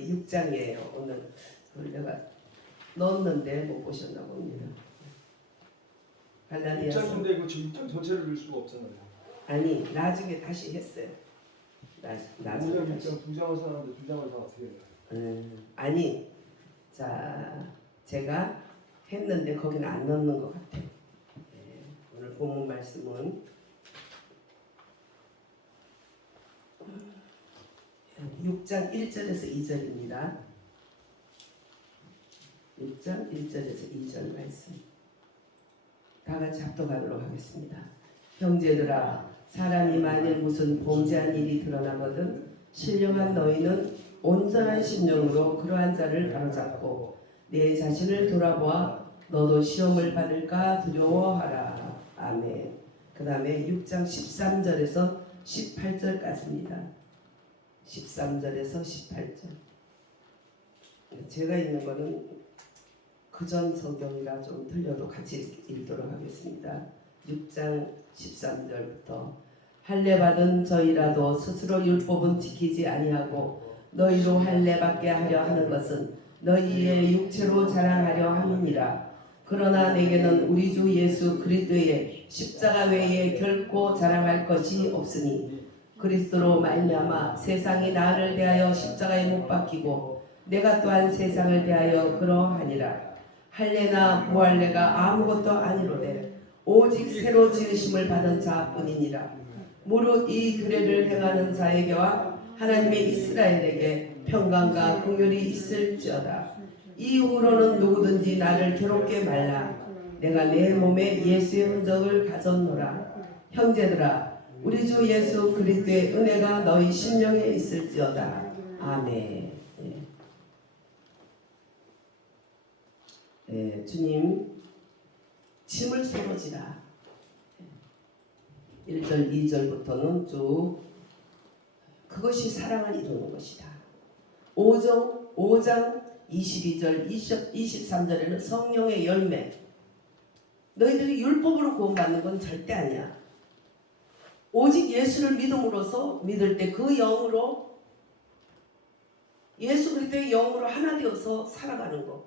6장이에요. 오늘 내가 넣었는데 못 보셨나 봅니다. 갈라디아서 6장인데 그 지금 6장 전체를 읽을 수가 없잖아요. 아니 나중에 다시 했어요. 나중에 5장, 다시. 6장 두 장을 사는데 두 장을 다 어떻게 해요? 아니 자 제가 했는데 거기는 안 넣는 것 같아요. 오늘 본문 말씀은 6장 1절에서 2절입니다. 6장 1절에서 2절 말씀 다 같이 합독하도록 하겠습니다. 형제들아, 사람이 만일 무슨 범죄한 일이 드러나거든 신령한 너희는 온전한 심령으로 그러한 자를 바로잡고 내 자신을 돌아보아 너도 시험을 받을까 두려워하라. 아멘. 그 다음에 6장 13절에서 18절까지입니다. 13절에서 18절. 제가 읽는 거는 그전 성경이라 좀 틀려도 같이 읽도록 하겠습니다. 6장 13절부터 할례 받은 저희라도 스스로 율법은 지키지 아니하고 너희로 할례 받게 하려 하는 것은 너희의 육체로 자랑하려 함이니라. 그러나 내게는 우리 주 예수 그리스도의 십자가 외에 결코 자랑할 것이 없으니 그리스도로 말미암아 세상이 나를 대하여 십자가에 못 박히고 내가 또한 세상을 대하여 그러하니라. 할례나 무할례가 아무것도 아니로되 오직 새로 지으심을 받은 자뿐이니라. 무릇 이 규례를 행하는 자에게와 하나님의 이스라엘에게 평강과 긍휼이 있을지어다. 이후로는 누구든지 나를 괴롭게 말라. 내가 내 몸에 예수의 흔적을 가졌노라. 형제들아, 우리 주 예수 그리스도의 은혜가 너희 심령에 있을지어다. 아멘. 주님 짐을 새로지라. 1절 2절부터는 쭉 그것이 사랑을 이루는 것이다. 5장 22절 23절에는 성령의 열매. 너희들이 율법으로 구원받는 건 절대 아니야. 오직 예수를 믿음으로써 믿을 때 그 영으로 예수 그리스도의 영으로 하나 되어서 살아가는 것.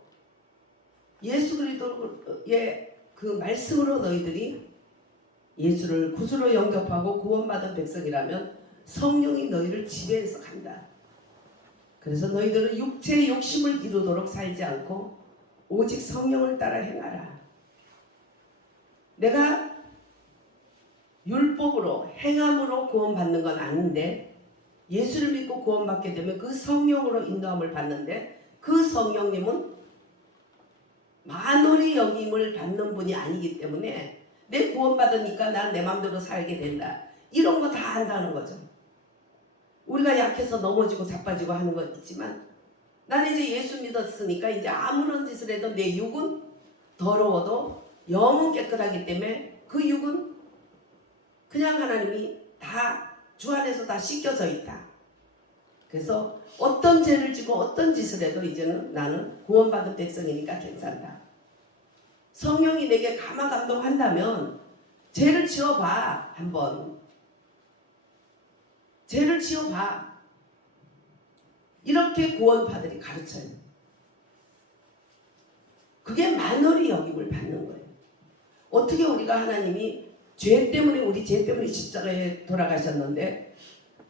예수 그리스도의 그 말씀으로 너희들이 예수를 구주로 영접하고 구원받은 백성이라면 성령이 너희를 지배해서 간다. 그래서 너희들은 육체의 욕심을 이루도록 살지 않고 오직 성령을 따라 행하라. 내가 율법으로 행함으로 구원받는 건 아닌데 예수를 믿고 구원받게 되면 그 성령으로 인도함을 받는데 그 성령님은 만원의 여김을 받는 분이 아니기 때문에 내 구원받으니까 난 내 마음대로 살게 된다. 이런 거 다 안다는 거죠. 우리가 약해서 넘어지고 자빠지고 하는 건 있지만 나는 이제 예수 믿었으니까 이제 아무런 짓을 해도 내 육은 더러워도 영은 깨끗하기 때문에 그 육은 그냥 하나님이 다 주 안에서 다 씻겨져 있다. 그래서 어떤 죄를 지고 어떤 짓을 해도 이제는 나는 구원받은 백성이니까 괜찮다. 성령이 내게 감화 감동한다면 죄를 지어봐. 한번 죄를 지어봐. 이렇게 구원파들이 가르쳐요. 그게 만월의 여김을 받는 거예요. 어떻게 우리가 하나님이 죄 때문에 우리 죄 때문에 십자가에 돌아가셨는데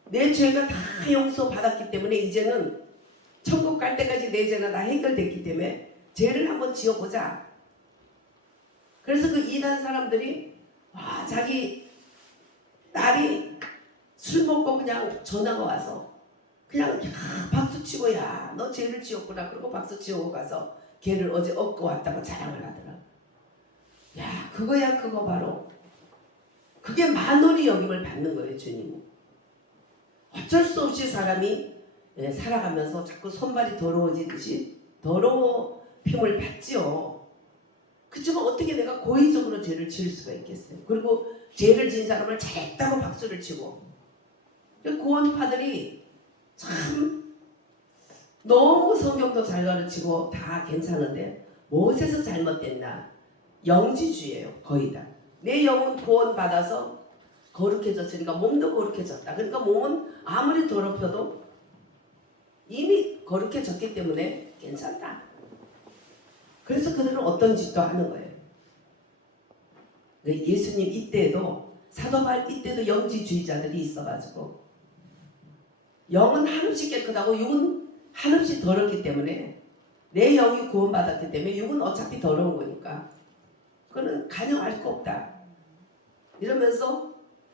내 죄가 다 용서받았기 때문에 이제는 천국 갈 때까지 내 죄가 다 해결됐기 때문에 죄를 한번 지어보자. 그래서 그 이단 사람들이 자기 딸이 술 먹고 그냥 전화가 와서 그냥 박수치고 야 너 죄를 지었구나 그러고 박수치고 가서 걔를 어제 얻고 왔다고 자랑을 하더라. 야 그거야 그거 바로 그게 만원의 여김을 받는 거예요. 주님은 어쩔 수 없이 사람이 살아가면서 자꾸 손발이 더러워지듯이 더러움을 받지요. 그렇지만 어떻게 내가 고의적으로 죄를 지을 수가 있겠어요. 그리고 죄를 지은 사람을 잘했다고 박수를 치고 구원파들이 참 너무 성경도 잘 가르치고 다 괜찮은데 무엇에서 잘못됐나? 영지주의예요. 거의 다. 내 영은 구원받아서 거룩해졌으니까 몸도 거룩해졌다. 그러니까 몸은 아무리 더럽혀도 이미 거룩해졌기 때문에 괜찮다. 그래서 그들은 어떤 짓도 하는 거예요. 예수님 이때에도 사도 바울 이때도 영지주의자들이 있어가지고 영은 한없이 깨끗하고 육은 한없이 더럽기 때문에 내 영이 구원받았기 때문에 육은 어차피 더러운 거니까 그거는 간용할 거 없다. 이러면서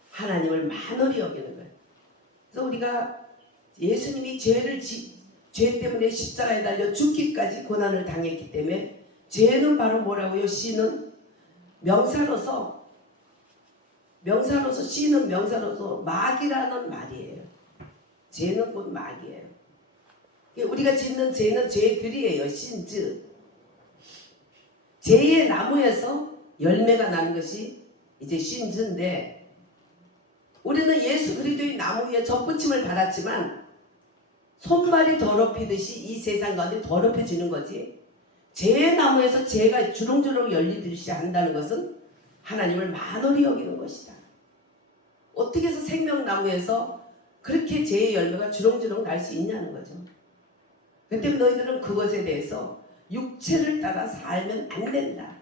하나님을 만홀히 여기는 거예요. 그래서 우리가 예수님이 죄 때문에 십자가에 달려 죽기까지 고난을 당했기 때문에 죄는 바로 뭐라고요? 씨는 명사로서 씨는 명사로서 막이라는 말이에요. 죄는 곧 막이에요. 우리가 짓는 죄는 죄들이에요. 신즈. 죄의 나무에서 열매가 나는 것이 이제 신즈인데 우리는 예수 그리스도의 나무 위에 접붙임을 받았지만 손발이 더럽히듯이 이 세상 가운데 더럽혀지는 거지. 죄의 나무에서 죄가 주렁주렁 열리듯이 한다는 것은 하나님을 만홀히 여기는 것이다. 어떻게 해서 생명나무에서 그렇게 죄의 열매가 주렁주렁 날 수 있냐는 거죠. 그때 너희들은 그것에 대해서 육체를 따라 살면 안 된다.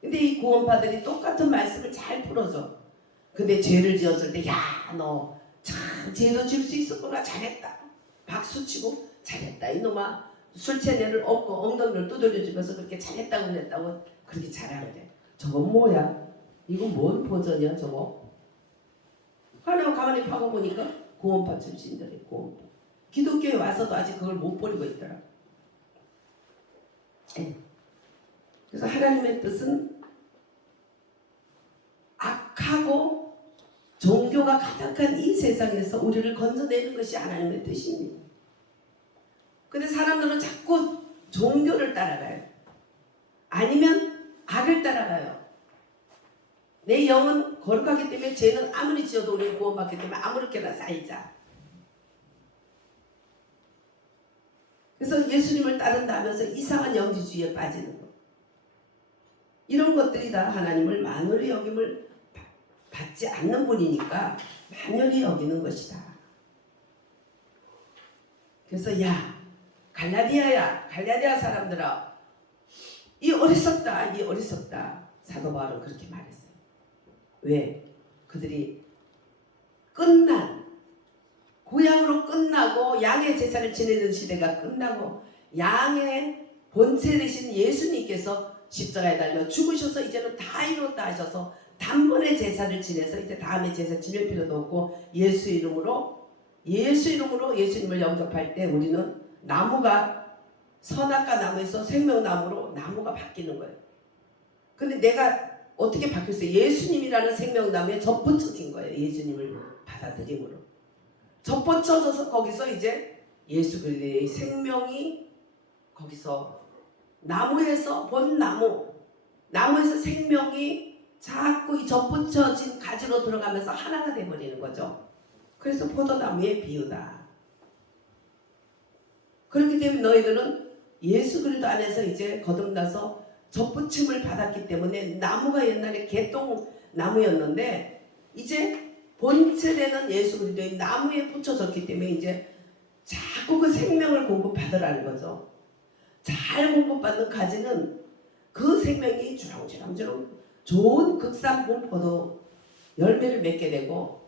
근데 이 구원파들이 똑같은 말씀을 잘 풀어줘. 근데 죄를 지었을 때 야 너 참 죄도 지을 수 있었구나 잘했다. 박수치고 잘했다. 이놈아 술채내를 업고 엉덩이를 두드려주면서 그렇게 잘했다고 그랬다고 그렇게 잘하는데 저건 뭐야? 이건 뭔 버전이야 저거? 하나님 가만히 파고 보니까 구원파 출신들이 구원파. 기독교에 와서도 아직 그걸 못 버리고 있더라. 그래서 하나님의 뜻은 악하고 종교가 가득한 이 세상에서 우리를 건져내는 것이 하나님의 뜻입니다. 근데 사람들은 자꾸 종교를 따라가요. 아니면 악을 따라가요. 내 영은 거룩하기 때문에 죄는 아무리 지어도 우리는 구원받기 때문에 아무렇게나 쌓이자. 그래서 예수님을 따른다 하면서 이상한 영지주의에 빠지는 것. 이런 것들이 다 하나님을 만홀히 여김을 받지 않는 분이니까 만홀히 여기는 것이다. 그래서 야 갈라디아 사람들아 이 어리석다. 사도 바울은 그렇게 말했어요. 왜? 그들이 구약으로 끝나고 양의 제사를 지내던 시대가 끝나고 양의 본체 되신 예수님께서 십자가에 달려 죽으셔서 이제는 다 이뤘다 하셔서 단번에 제사를 지내서 이제 다음에 제사 지낼 필요도 없고 예수 이름으로 예수님을 영접할 때 우리는 나무가 선악과 나무에서 생명나무로 나무가 바뀌는 거예요. 근데 내가 어떻게 바뀌었어요? 예수님이라는 생명나무에 접붙여진 거예요. 예수님을 받아들임으로. 접붙여져서 거기서 이제 예수 그리스도의 생명이 거기서 나무에서 나무에서 생명이 자꾸 이 접붙여진 가지로 들어가면서 하나가 돼버리는 거죠. 그래서 포도나무의 비유다. 그렇기 때문에 너희들은 예수 그리스도 안에서 이제 거듭나서 접붙임을 받았기 때문에 나무가 옛날에 개똥나무였는데 이제 본체되는 예수 그리스도의 나무에 붙여졌기 때문에 이제 자꾸 그 생명을 공급받으라는 거죠. 잘 공급받는 가지는 그 생명이 주렁주렁 좋은 극산품 포도 열매를 맺게 되고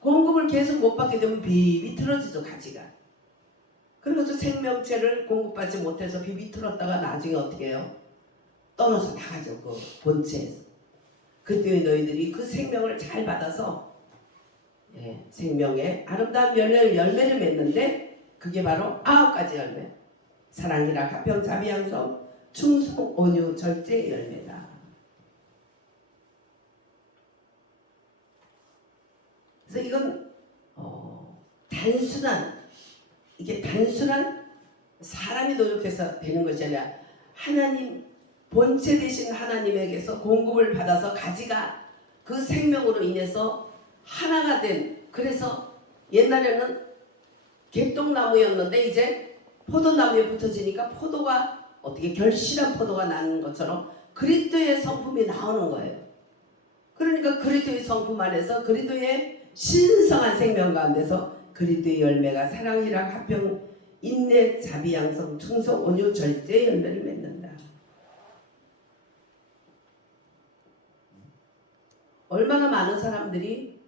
공급을 계속 못 받게 되면 비비틀어지죠 가지가. 그래서 생명체를 공급받지 못해서 비비틀었다가 나중에 어떻게 해요? 떨어져 나가죠 그 본체에서. 그때 너희들이 그 생명을 잘 받아서 생명의 아름다운 열매를 맺는데 그게 바로 9가지 열매. 사랑이라 화평 자비 양성 충성 온유 절제 열매다. 그래서 이건 단순한 사람이 노력해서 되는 것이 아니라 하나님 본체 되신 하나님에게서 공급을 받아서 가지가 그 생명으로 인해서 하나가 된. 그래서 옛날에는 개똥나무였는데 이제 포도나무에 붙어지니까 포도가 어떻게 결실한 포도가 나는 것처럼 그리스도의 성품이 나오는 거예요. 그러니까 그리스도의 성품 안에서 그리스도의 신성한 생명 가운데서 그리스도의 열매가 사랑이랑 화평 인내, 자비, 양성, 충성, 온유, 절제 열매를 맺는다. 얼마나 많은 사람들이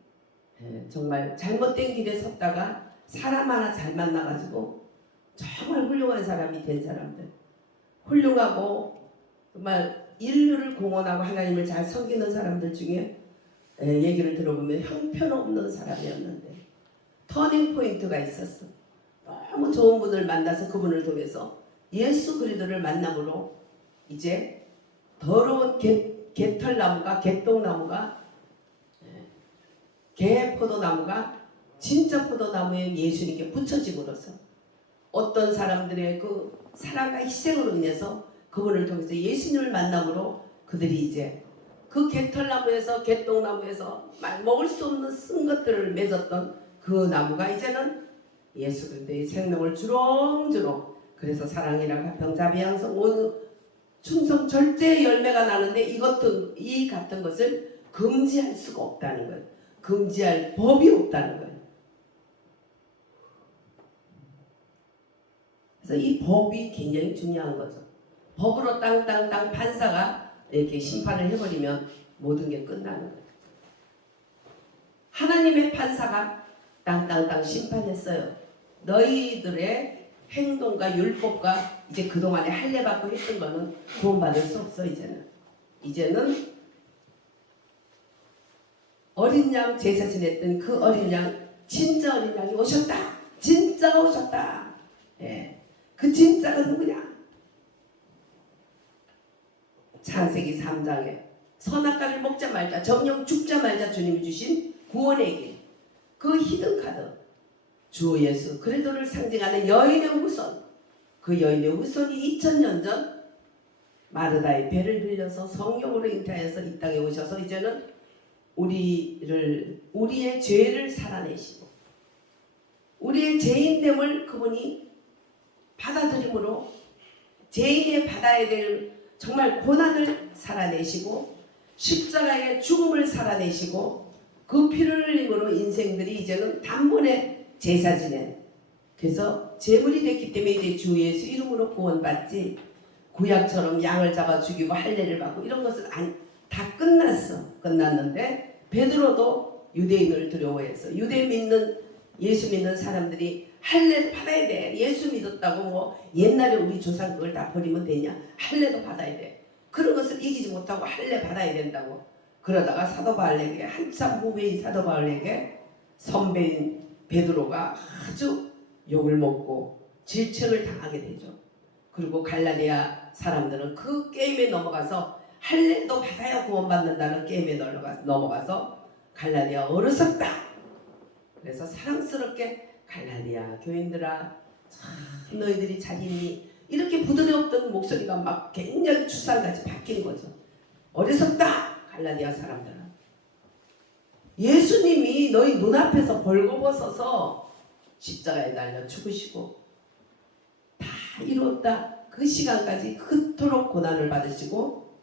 정말 잘못된 길에 섰다가 사람 하나 잘 만나가지고 정말 훌륭한 사람이 된 사람들, 훌륭하고 정말 인류를 공헌하고 하나님을 잘 섬기는 사람들 중에 얘기를 들어보면 형편없는 사람이었는데 터닝 포인트가 있었어. 너무 좋은 분을 만나서 그분을 통해서 예수 그리스도를 만남으로 이제 더러운 개털나무가, 개똥나무가, 개포도나무가 진짜 포도나무에 예수님께 붙여짐으로써 어떤 사람들의 그 사랑과 희생으로 인해서 그분을 통해서 예수님을 만남으로 그들이 이제 그 개털나무에서, 개똥나무에서 먹을 수 없는 쓴 것들을 맺었던 그 나무가 이제는 예수 그리스도의 생명을 주렁주렁, 그래서 사랑이랑 화평, 자비, 양성, 온유, 충성, 절제의 열매가 나는데 이 같은 것을 금지할 수가 없다는 거예요. 금지할 법이 없다는 거예요. 그래서 이 법이 굉장히 중요한 거죠. 법으로 땅땅땅 판사가 이렇게 심판을 해버리면 모든 게 끝나는 거예요. 하나님의 판사가 땅땅땅 심판했어요. 너희들의 행동과 율법과 이제 그동안에 할례받고 했던 거는 구원받을 수 없어. 이제는 어린 양 제사 지냈던 그 어린 양, 진짜 어린 양이 오셨다. 진짜가 오셨다. 예. 그 진짜가 누구냐? 창세기 3장에 선악과를 먹자 말자, 정령 죽자 말자 주님이 주신 구원의 길, 그 히든 카드, 주 예수 그리스도를 상징하는 여인의 후손, 그 여인의 후손이 2000년 전 마르다의 배를 빌려서 성령으로 잉태하여서 이 땅에 오셔서 이제는 우리의 죄를 살아내시고 우리의 죄인됨을 그분이 받아들임으로 죄인이 받아야 될 정말 고난을 살아내시고 십자가의 죽음을 살아내시고 그 피를 흘림으로 인생들이 이제는 단번에 제사 지낸, 그래서 제물이 됐기 때문에 이제 주 예수 이름으로 구원받지, 구약처럼 양을 잡아 죽이고 할례를 받고 이런 것은 다 끝났는데 베드로도 유대인을 두려워해서 예수 믿는 사람들이 할례도 받아야 돼. 예수 믿었다고 뭐 옛날에 우리 조상 그걸 다 버리면 되냐? 할례도 받아야 돼. 그런 것을 이기지 못하고 할례 받아야 된다고. 그러다가 사도 바울에게, 한참 후배인 사도 바울에게 선배인 베드로가 아주 욕을 먹고 질책을 당하게 되죠. 그리고 갈라디아 사람들은 그 게임에 넘어가서 할례도 받아야 구원받는다는 게임에 넘어가서 갈라디아 어리석다. 그래서 사랑스럽게 갈라디아 교인들아, 참 너희들이 잘 있니? 이렇게 부드러웠던 목소리가 막 굉장히 추상같이 바뀌는 거죠. 어리석다 갈라디아 사람들은. 예수님이 너희 눈앞에서 벌거벗어서 십자가에 달려 죽으시고 다 이루었다. 그 시간까지 그토록 고난을 받으시고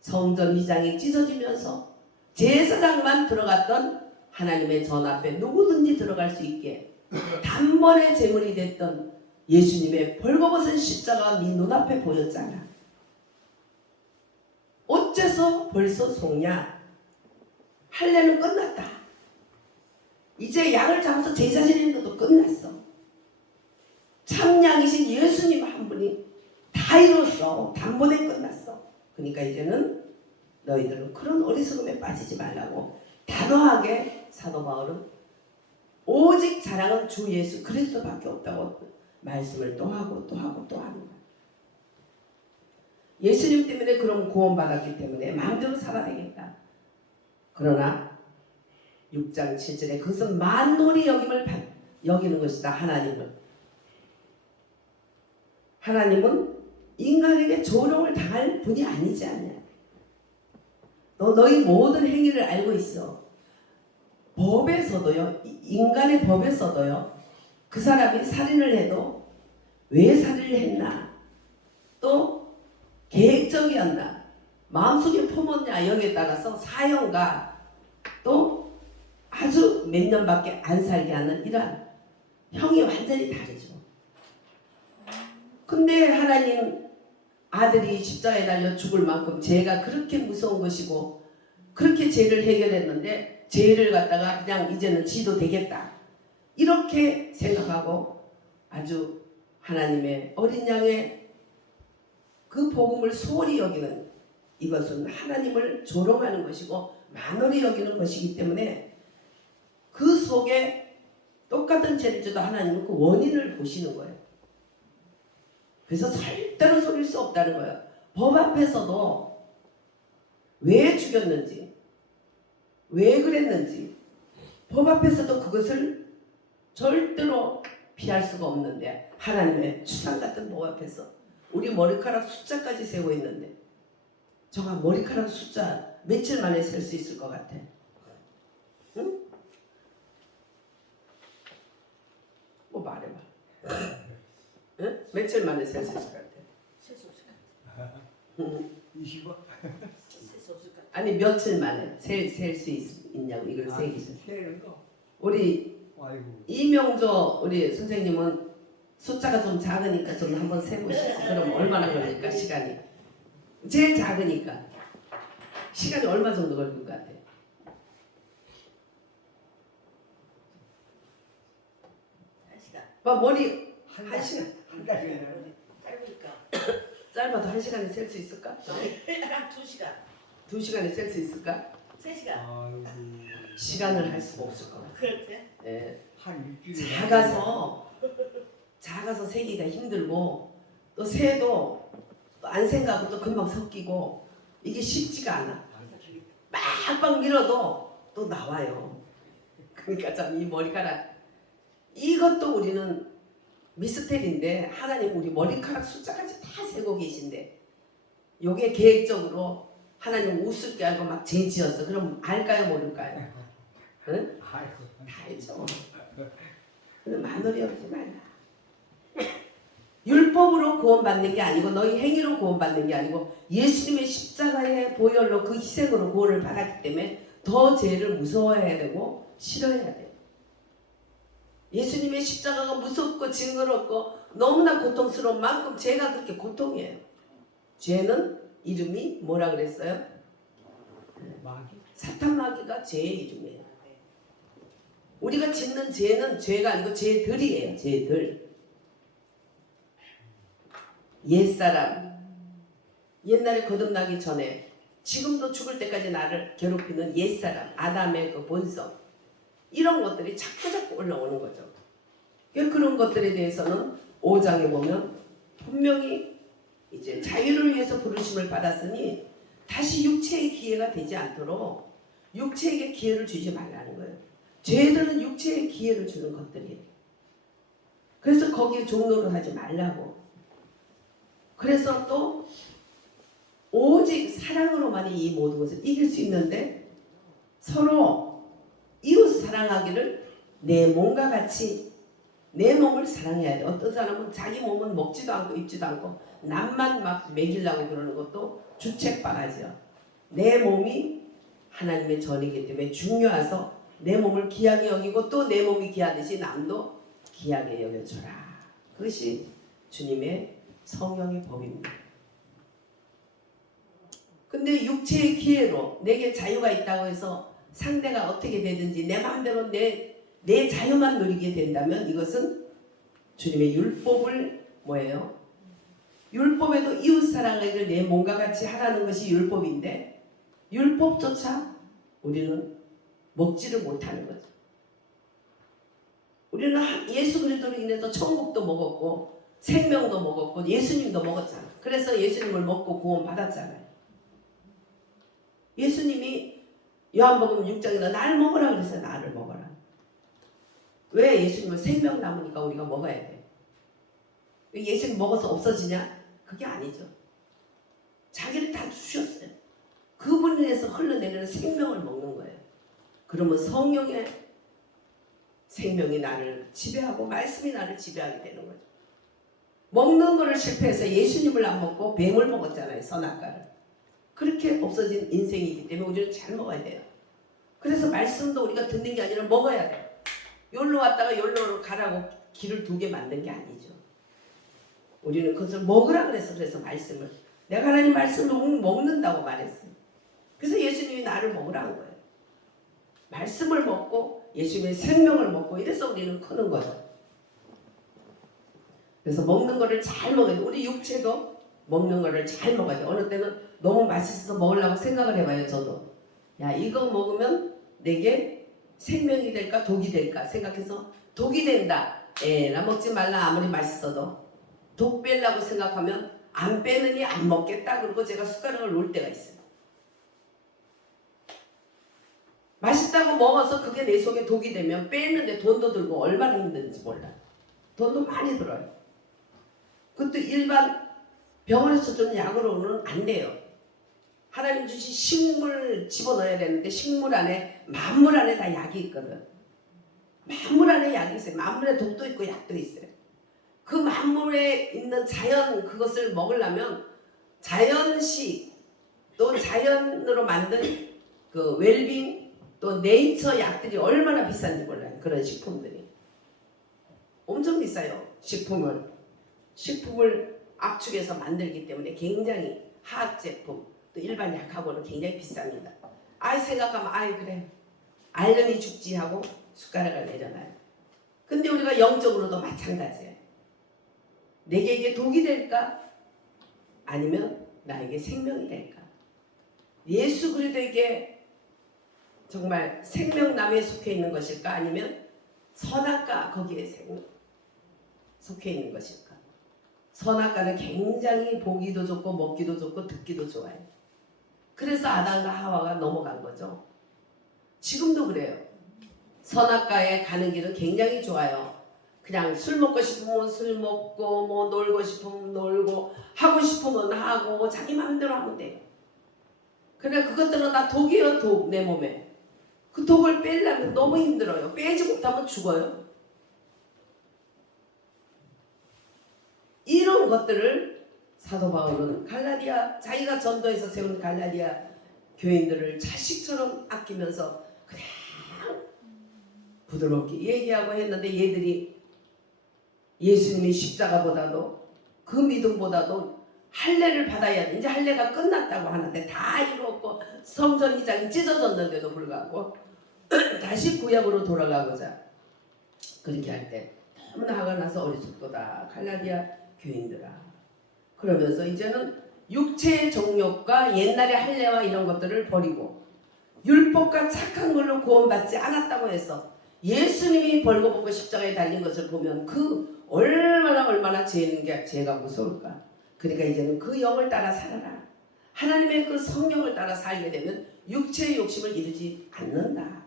성전 2장이 찢어지면서 제사장만 들어갔던 하나님의 전 앞에 누구든지 들어갈 수 있게 단번에 제물이 됐던 예수님의 벌거벗은 십자가가 네 눈앞에 보였잖아. 어째서 벌써 속냐? 할례는 끝났다. 이제 양을 잡아서 제사 지내는 것도 끝났어. 참양이신 예수님 한 분이 다 이뤘어. 단번에 끝났어. 그러니까 이제는 너희들은 그런 어리석음에 빠지지 말라고 단호하게 사도 바울은 오직 자랑은 주 예수 그리스도밖에 없다고 말씀을 또 하고 또 하고 또 하는 거야. 예수님 때문에 그럼 구원받았기 때문에 마음대로 살아야 되겠다. 그러나 6장 7절에 그것은 만물이 여기는 것이다. 하나님은 인간에게 조롱을 당할 분이 아니지 않냐. 너희 모든 행위를 알고 있어. 법에서도요, 인간의 법에서도요, 그 사람이 살인을 해도 왜 살인을 했나, 또 계획적이었나, 마음속에 품었냐 여기에 따라서 사형과 또 아주 몇 년밖에 안 살게 하는 이러한 형이 완전히 다르죠. 근데 하나님 아들이 십자가에 달려 죽을 만큼 죄가 그렇게 무서운 것이고 그렇게 죄를 해결했는데 죄를 갖다가 그냥 이제는 지도 되겠다 이렇게 생각하고 아주 하나님의 어린 양의 그 복음을 소홀히 여기는 이것은 하나님을 조롱하는 것이고 만홀히 여기는 것이기 때문에 그 속에 똑같은 죄를 져도 하나님은 그 원인을 보시는 거예요. 그래서 절대로 속일 수 없다는 거예요. 법 앞에서도 왜 죽였는지 왜 그랬는지 법 앞에서도 그것을 절대로 피할 수가 없는데 하나님의 추상 같은 법 앞에서 우리 머리카락 숫자까지 세고 있는데 저가 머리카락 숫자 며칠 만에 셀 수 있을 것 같아? 응? 뭐 말해봐. 응? 며칠 만에 셀 수 있을 것 같아? 셀 수 없을 것 같아. 응. 20원? 셀 수 없을 것 같아. 아니 며칠 만에 셀 수 있냐고 이걸 세기. 세는 거? 우리 아이고. 이명조 우리 선생님은 숫자가 좀 작으니까 좀 한번 세보시죠. 그럼 얼마나 걸릴까 시간이? 제일 작으니까 시간이 얼마 정도 걸릴 것 같아? 한 시간. 막 머리 한 시간. 한 달이네. 짧으니까. 짧아도 한 시간에 셀 수 있을까? 두 시간. 2시간에 셀 수 있을까? 3시간. 아이고. 시간을 할 수가 없을 것 같아. 그렇대. 예. 한 일주일에. 작아서 세기가 힘들고 또 새도 안 생가고 또 금방 섞이고 이게 쉽지가 않아. 빡빡 밀어도 또 나와요. 그러니까 참 이 머리카락 이것도 우리는 미스테리인데 하나님 우리 머리카락 숫자까지 다 세고 계신데 요게 계획적으로 하나님 웃을 게 알고 막 죄지었어. 그럼 알까요 모를까요? 응? 아이고. 다 알죠. 근데 만월이 여기지 말라. 율법으로 구원받는 게 아니고 너희 행위로 구원받는 게 아니고 예수님의 십자가의 보혈로 그 희생으로 구원을 받았기 때문에 더 죄를 무서워해야 되고 싫어해야 돼요. 예수님의 십자가가 무섭고 징그럽고 너무나 고통스러운 만큼 죄가 그렇게 고통이에요. 죄는 이름이 뭐라 그랬어요? 마귀? 사탄 마귀가 죄의 이름이에요. 우리가 짓는 죄는 죄가 아니고 죄들이에요. 죄들. 옛사람 옛날에 거듭나기 전에 지금도 죽을 때까지 나를 괴롭히는 옛사람 아담의 그 본성 이런 것들이 자꾸 올라오는 거죠. 그런 것들에 대해서는 5장에 보면 분명히 이제 자유를 위해서 부르심을 받았으니 다시 육체의 기회가 되지 않도록 육체에게 기회를 주지 말라는 거예요. 죄들은 육체의 기회를 주는 것들이에요. 그래서 거기에 종로를 하지 말라고. 그래서 또 오직 사랑으로만이 이 모든 것을 이길 수 있는데 서로 이웃 사랑하기를 내 몸과 같이 내 몸을 사랑해야 돼. 어떤 사람은 자기 몸은 먹지도 않고 입지도 않고 남만 막 먹이려고 그러는 것도 주책바가지야. 내 몸이 하나님의 전이기 때문에 중요해서 내 몸을 귀하게 여기고 또 내 몸이 귀하듯이 남도 귀하게 여겨줘라. 그것이 주님의 성령의 법입니다. 근데 육체의 기회로 내게 자유가 있다고 해서 상대가 어떻게 되든지 내 마음대로 내 자유만 누리게 된다면 이것은 주님의 율법을 뭐예요? 율법에도 이웃 사랑을 내 몸과 같이 하라는 것이 율법인데 율법조차 우리는 먹지를 못하는 거죠. 우리는 예수 그리스도로 인해서 천국도 먹었고 생명도 먹었고 예수님도 먹었잖아. 그래서 예수님을 먹고 구원 받았잖아요. 예수님이 요한복음 6장에서 날 먹으라 그랬어요. 나를 먹어라. 왜 예수님은 생명 남으니까 우리가 먹어야 돼. 예수님 먹어서 없어지냐? 그게 아니죠. 자기를 다 주셨어요. 그분에서 흘러내리는 생명을 먹는 거예요. 그러면 성령의 생명이 나를 지배하고 말씀이 나를 지배하게 되는 거죠. 먹는 거를 실패해서 예수님을 안 먹고 뱀을 먹었잖아요. 선악과를. 그렇게 없어진 인생이기 때문에 우리는 잘 먹어야 돼요. 그래서 말씀도 우리가 듣는 게 아니라 먹어야 돼요. 여기로 왔다가 여기로 가라고 길을 두게 만든 게 아니죠. 우리 우리는 그것을 먹으라 그래서 말씀을 내가 하나님 말씀을 먹는다고 말했어요. 그래서 예수님이 나를 먹으라 한 거예요. 말씀을 먹고 예수님의 생명을 먹고 이래서 우리는 크는 거죠. 그래서 먹는 거를 잘 먹어야 돼. 우리 육체도 먹는 거를 잘 먹어야 돼. 어느 때는 너무 맛있어서 먹으려고 생각을 해봐요. 저도 야 이거 먹으면 내게 생명이 될까 독이 될까 생각해서 독이 된다. 나 먹지 말라. 아무리 맛있어도 독 빼려고 생각하면 안 빼느니 안 먹겠다. 그리고 제가 숟가락을 놓을 때가 있어요. 맛있다고 먹어서 그게 내 속에 독이 되면 빼는데 돈도 들고 얼마나 힘든지 몰라. 돈도 많이 들어요. 그것도 일반 병원에서 주는 약으로는 안 돼요. 하나님 주신 식물 집어넣어야 되는데 식물 안에 만물 안에 다 약이 있거든. 만물 안에 약이 있어요. 만물에 독도 있고 약도 있어요. 그 만물에 있는 자연 그것을 먹으려면 자연식 또 자연으로 만든 그 웰빙 또 네이처 약들이 얼마나 비싼지 몰라요. 그런 식품들이 엄청 비싸요. 식품을 압축해서 만들기 때문에 굉장히 화학 제품 또 일반 약하고는 굉장히 비쌉니다. 아이 생각하면 아이 그래 알려니 죽지 하고 숟가락을 내려놔요. 근데 우리가 영적으로도 마찬가지예요. 내게 이게 독이 될까? 아니면 나에게 생명이 될까? 예수 그리스도에게 정말 생명나무에 속해 있는 것일까? 아니면 선악과 거기에 속해 있는 것일까? 선악과는 굉장히 보기도 좋고 먹기도 좋고 듣기도 좋아요. 그래서 아담과 하와가 넘어간 거죠. 지금도 그래요. 선악과에 가는 길은 굉장히 좋아요. 그냥 술 먹고 싶으면 술 먹고 뭐 놀고 싶으면 놀고 하고 싶으면 하고 자기 마음대로 하면 돼요. 그러나 그것들은 다 독이에요. 독 내 몸에. 그 독을 빼려면 너무 힘들어요. 빼지 못하면 죽어요. 이런 것들을 사도 바울은 갈라디아 자기가 전도해서 세운 갈라디아 교인들을 자식처럼 아끼면서 그냥 부드럽게 얘기하고 했는데 얘들이 예수님의 십자가보다도 그 믿음보다도 할례를 받아야 돼. 이제 할례가 끝났다고 하는데 다 이루었고 성전 이장이 찢어졌는데도 불구하고 다시 구약으로 돌아가고자 그렇게 할 때 너무나 화가 나서 어리석도다 갈라디아 교인들아. 그러면서 이제는 육체의 정욕과 옛날의 할례와 이런 것들을 버리고 율법과 착한 걸로 구원받지 않았다고 해서 예수님이 벌거벗고 십자가에 달린 것을 보면 그 얼마나 죄가 무서울까. 그러니까 이제는 그 영을 따라 살아라. 하나님의 그 성령을 따라 살게 되면 육체의 욕심을 이루지 않는다.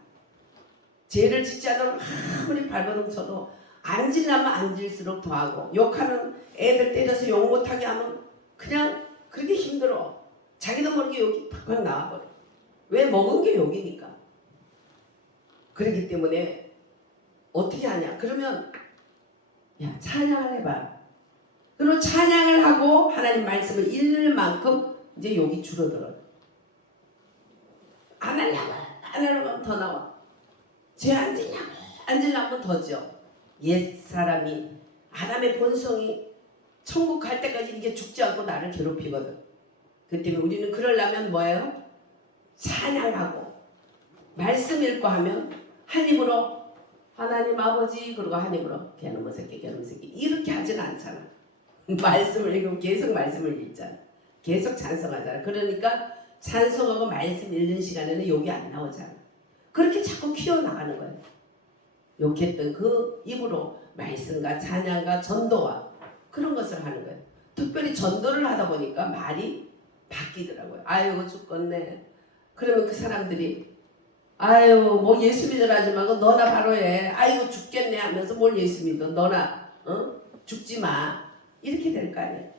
죄를 짓지 않으면 아무리 발버둥 쳐도 앉으려면 앉을수록 더하고 욕하는 애들 때려서 욕 못하게 하면 그냥 그렇게 힘들어. 자기도 모르게 욕이 팍팍 나와버려. 왜? 먹은 게 욕이니까. 그렇기 때문에 어떻게 하냐? 그러면 야 찬양을 해봐. 그리고 찬양을 하고 하나님 말씀을 읽을 만큼 이제 욕이 줄어들어요. 안 하려면 더 나와. 죄 앉으려면 더죠. 옛 사람이 아담의 본성이 천국 갈 때까지 이게 죽지 않고 나를 괴롭히거든. 그 때문에 우리는 그러려면 뭐예요? 찬양하고 말씀 읽고 하면 한 입으로 하나님 아버지 그리고 한 입으로 개놈의 새끼 이렇게 하지는 않잖아. 말씀을 읽으면 계속 말씀을 읽잖아. 계속 찬송하잖아. 그러니까 찬송하고 말씀 읽는 시간에는 욕이 안 나오잖아. 그렇게 자꾸 키워나가는 거예요. 욕했던 그 입으로 말씀과 찬양과 전도와 그런 것을 하는 거예요. 특별히 전도를 하다 보니까 말이 바뀌더라고요. 아유 죽겠네. 그러면 그 사람들이 아유 뭐 예수 믿으라 하지 말고 너나 바로 해. 아이고 죽겠네 하면서 뭘 예수 믿어. 너나 죽지 마. 이렇게 될 거 아니에요.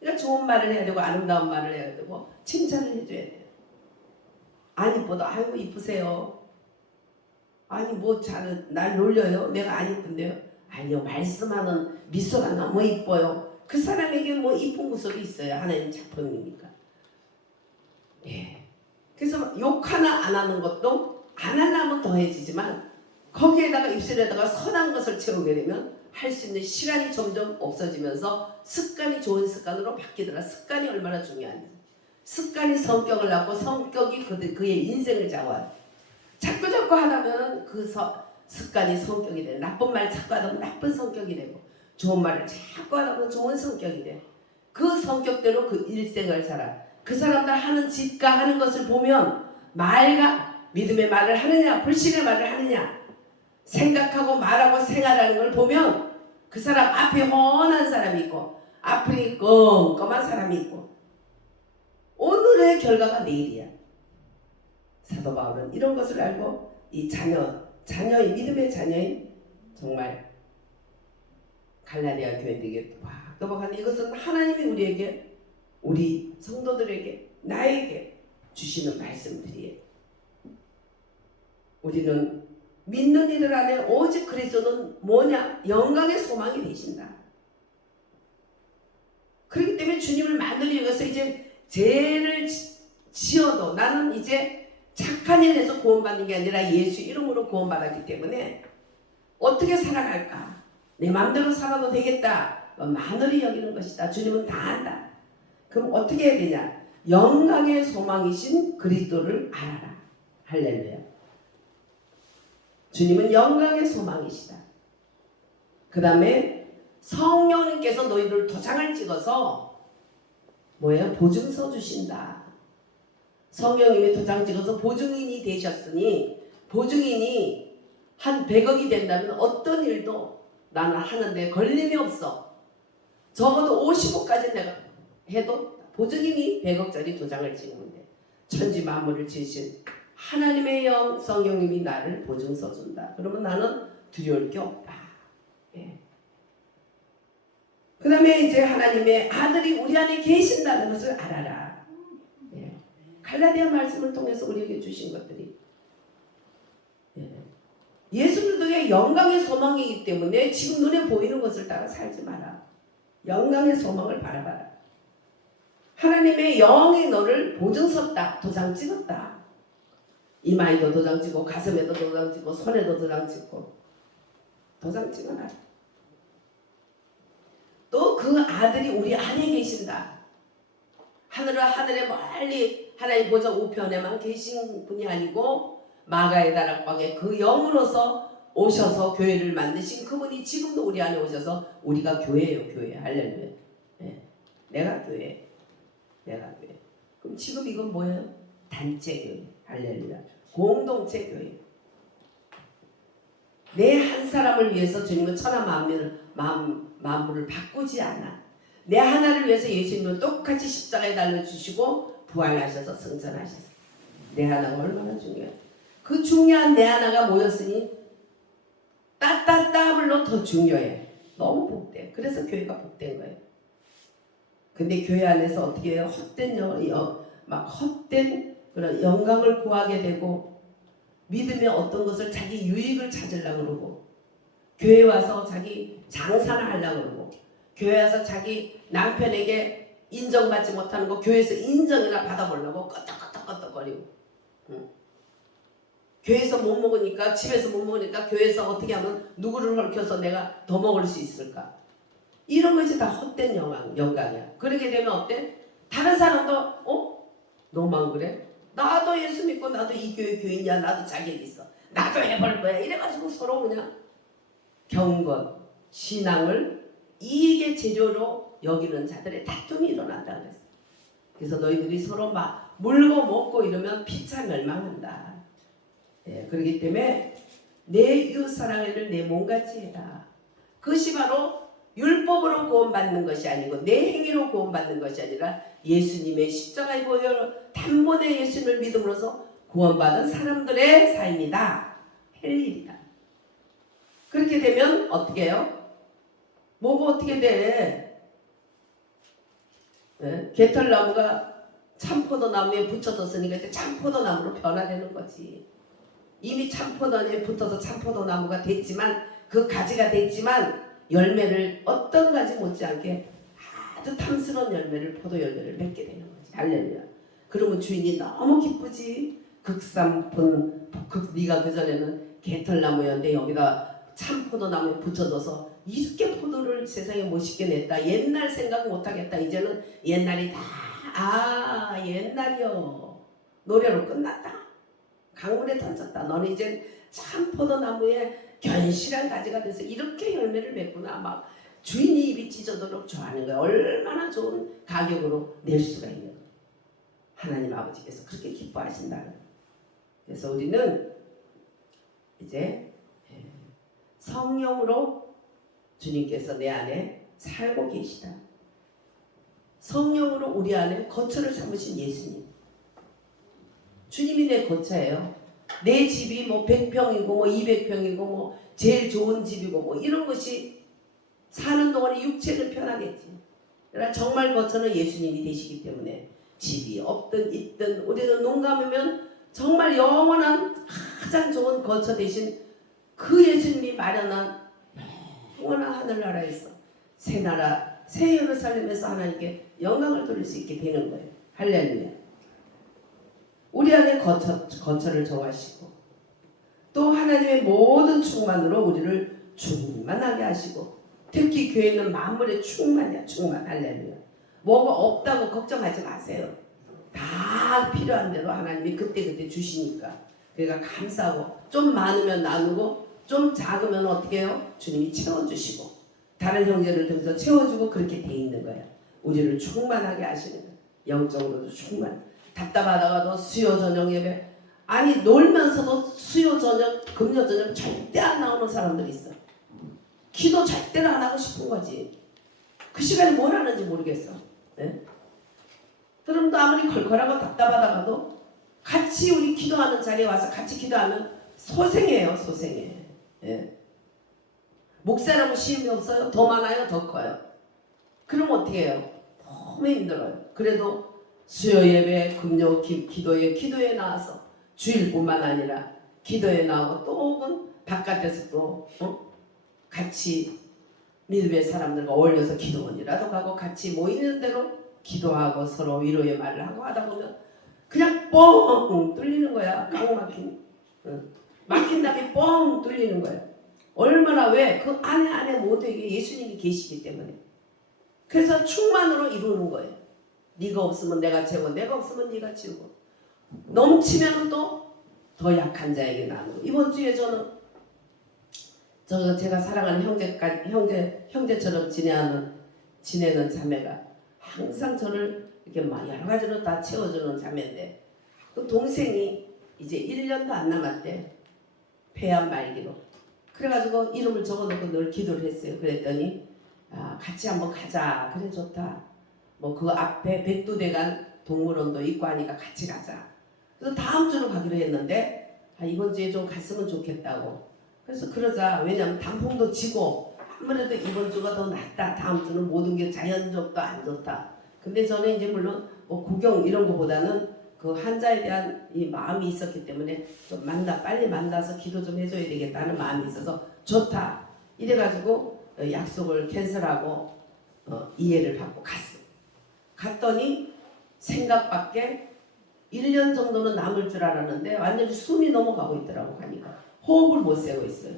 그러니까 좋은 말을 해야 되고 아름다운 말을 해야 되고 칭찬을 해줘야 돼요. 안 이뻐도 아이고 이쁘세요. 아니 뭐 날 놀려요? 내가 안 이쁜데요? 아니요 말씀하는 미소가 너무 이뻐요. 그 사람에게 뭐 이쁜 모습이 있어요. 하나님 작품이니까. 예. 그래서 욕 하나 안 하는 것도 안 하려면 더해지지만 거기에다가 입술에다가 선한 것을 채우게 되면 할 수 있는 시간이 점점 없어지면서 습관이 좋은 습관으로 바뀌더라. 습관이 얼마나 중요한지. 습관이 성격을 낳고 성격이 그의 인생을 잡아요. 자꾸 하다면 습관이 성격이 돼. 나쁜 말 자꾸 하다 보면 나쁜 성격이 되고 좋은 말을 자꾸 하다 보면 좋은 성격이 돼. 그 성격대로 그 일생을 살아. 그 사람들 하는 짓과 하는 것을 보면 말과 믿음의 말을 하느냐 불신의 말을 하느냐 생각하고 말하고 생활하는 걸 보면 그 사람 앞에 훤한 사람이 있고 앞이 껌껌한 사람이 있고 오늘의 결과가 내일이야. 사도 바울은 이런 것을 알고 이 자녀의 믿음의 자녀인 정말 갈라디아 교회들에게 또박또박한데 이것은 하나님이 우리에게 우리 성도들에게 나에게 주시는 말씀들이에요. 우리는 믿는 이들 안에 오직 그리스도는 뭐냐? 영광의 소망이 되신다. 그렇기 때문에 주님을 만들기 위해서 이제 죄를 지어도 나는 이제 착한 일에 대해서 구원받는 게 아니라 예수 이름으로 구원받았기 때문에 어떻게 살아갈까? 내 마음대로 살아도 되겠다. 만월히 여기는 것이다. 주님은 다 안다. 그럼 어떻게 해야 되냐? 영광의 소망이신 그리스도를 알아라. 할렐루야. 주님은 영광의 소망이시다. 그 다음에 성령님께서 너희들 도장을 찍어서 뭐예요? 보증서 주신다. 성령님이 도장 찍어서 보증인이 되셨으니 보증인이 한 100억이 된다면 어떤 일도 나는 하는데 걸림이 없어. 적어도 50억까지 내가 해도 보증인이 100억짜리 도장을 찍으면 돼. 천지 만물을 지으신 하나님의 영 성령님이 나를 보증서 준다. 그러면 나는 두려울 게 없다. 예. 그 다음에 이제 하나님의 아들이 우리 안에 계신다는 것을 알아라. 예. 갈라디아 말씀을 통해서 우리에게 주신 것들이 예수 그리스도의 영광의 소망이기 때문에 지금 눈에 보이는 것을 따라 살지 마라. 영광의 소망을 바라봐라. 하나님의 영이 너를 보증섰다. 도장 찍었다. 이마에도 도장 찍고 가슴에도 도장 찍고 손에도 도장 찍고 도장 찍어놔. 또 그 아들이 우리 안에 계신다. 하늘에 멀리 하나님 보좌 우편에만 계신 분이 아니고 마가의 다락방에 그 영으로서 오셔서 교회를 만드신 그분이 지금도 우리 안에 오셔서 우리가 교회예요. 교회. 할렐루야. 네. 내가 교회. 그럼 지금 이건 뭐예요? 단체 교회. 할렐루야. 공동체 교회. 내 한 사람을 위해서 주님은 천하 만물을 바꾸지 않아. 내 하나를 위해서 예수님은 똑같이 십자가에 달려주시고 부활하셔서 승천하셨어. 내 하나가 얼마나 중요해. 그 중요한 내 하나가 모였으니 따따따물로 더 중요해. 너무 복돼. 그래서 교회가 복된 거예요. 근데 교회 안에서 어떻게 해요? 헛된 그런 영광을 구하게 되고 믿음의 어떤 것을 자기 유익을 찾으려고 그러고 교회 와서 자기 장사를 하려고 그러고 교회 와서 자기 남편에게 인정받지 못하는 거 교회에서 인정이나 받아보려고 끄떡끄떡거리고 교회에서 못 먹으니까 집에서 못 먹으니까 교회에서 어떻게 하면 누구를 헐켜서 내가 더 먹을 수 있을까? 이런 것이 다 헛된 영광이야. 그러게 되면 어때? 다른 사람도 너만 그래? 나도 예수 믿고 나도 이 교회 교인이야. 나도 자격 있어. 나도 해볼 거야. 이래가지고 서로 그냥 경건, 신앙을 이익의 재료로 여기는 자들의 다툼이 일어난다 그랬어. 그래서 너희들이 서로 막 물고 먹고 이러면 피차 멸망한다. 예, 그렇기 때문에 내 이웃 사랑을 내 몸같이 해라. 그것이 바로 율법으로 구원받는 것이 아니고 내 행위로 구원받는 것이 아니라 예수님의 십자가의 보혈 단번에 예수님을 믿음으로써 구원받은 사람들의 삶이다. 할 일이다. 그렇게 되면 어떻게 해요? 뭐가 어떻게 돼? 네? 개털나무가 참포도나무에 붙여졌으니까 이제 참포도나무로 변화되는 거지. 이미 참포도나무에 붙어서 참포도나무가 됐지만 그 가지가 됐지만 열매를 어떤 가지 못지않게 아주 탐스러운 열매를 포도 열매를 맺게 되는 거지. 할렐루야. 그러면 주인이 너무 기쁘지. 극삼분 네가 그전에는 개털나무였는데 여기다 참포도나무에 붙여져서 이렇게 포도를 세상에 멋있게 냈다. 옛날 생각 못하겠다. 이제는 옛날이 다 옛날이요. 노래로 끝났다. 강물에 던졌다. 너는 이제 참 포도나무에 견실한 가지가 돼서 이렇게 열매를 맺구나. 막 주인이 입이 찢어도록 좋아하는 거야. 얼마나 좋은 가격으로 낼 수가 있는 거야. 하나님 아버지께서 그렇게 기뻐하신다는 거야. 그래서 우리는 이제 성령으로 주님께서 내 안에 살고 계시다. 성령으로 우리 안에 거처를 삼으신 예수님. 주님이 내 거처예요. 내 집이 뭐 100평이고 뭐 200평이고 뭐 제일 좋은 집이고 뭐 이런 것이 사는 동안에 육체는 편하겠지. 그러나 정말 거처는 예수님이 되시기 때문에 집이 없든 있든 우리는 눈 감으면 정말 영원한 가장 좋은 거처 되신 그 예수님이 마련한 영원한 하늘나라에서 새 나라 새 예루살렘에서 하나님께 영광을 돌릴 수 있게 되는 거예요. 할렐루야. 우리 안에 거처를 정하시고 또 하나님의 모든 충만으로 우리를 충만하게 하시고 특히 교회는 만물의 충만이야. 충만. 할렐루야. 뭐가 없다고 걱정하지 마세요. 다 필요한 대로 하나님이 그때그때 주시니까 그러니까 감사하고 좀 많으면 나누고 좀 작으면 어떻게 해요? 주님이 채워주시고 다른 형제를 통해서 채워주고 그렇게 돼 있는 거예요. 우리를 충만하게 하시는 거예요. 영적으로도 충만. 답답하다가도 수요 저녁 예배 아니 놀면서도 수요 저녁 금요 저녁 절대 안 나오는 사람들이 있어. 기도 절대로 안 하고 싶은 거지. 그 시간에 뭘 하는지 모르겠어. 네? 그럼 아무리 걸걸하고 답답하다가도 같이 우리 기도하는 자리에 와서 같이 기도하면 소생해요. 소생해. 네? 목사라고 시험이 없어요? 더 많아요? 더 커요? 그럼 어떻게 해요? 너무 힘들어요. 그래도 수요 예배, 금요 기도에 나와서 주일뿐만 아니라 기도에 나오고 또 혹은 바깥에서 또 같이 믿음의 사람들과 어울려서 기도원이라도 가고 같이 모이는 대로 기도하고 서로 위로의 말을 하고 하다 보면 그냥 뻥 뚫리는 거야. 꽉 막힌 담이 뻥 뚫리는 거야. 얼마나 왜? 그 안에 모두에게 예수님이 계시기 때문에. 그래서 충만으로 이루는 거예요. 네가 없으면 내가 채우고 내가 없으면 네가 채우고 넘치면 또 더 약한 자에게 나누고. 이번 주에 저는 제가 사랑하는 형제처럼 지내는 자매가 항상 저를 이렇게 막 여러 가지로 다 채워주는 자매인데 그 동생이 이제 1년도 안 남았대. 폐암 말기로. 그래가지고 이름을 적어놓고 늘 기도를 했어요. 그랬더니 같이 한번 가자. 그래 좋다. 뭐 그 앞에 백두대간 동물원도 있고 하니까 같이 가자. 그래서 다음 주로 가기로 했는데 이번 주에 좀 갔으면 좋겠다고. 그래서 그러자. 왜냐하면 단풍도 지고 아무래도 이번 주가 더 낫다. 다음 주는 모든 게 자연적도 안 좋다. 근데 저는 이제 물론 뭐 구경 이런 거보다는 그 환자에 대한 이 마음이 있었기 때문에 좀 빨리 만나서 기도 좀 해줘야 되겠다는 마음이 있어서 좋다. 이래가지고 약속을 캔슬하고 이해를 받고 갔어. 갔더니 생각밖에 1년 정도는 남을 줄 알았는데 완전히 숨이 넘어가고 있더라고. 가니까 호흡을 못 세고 있어요.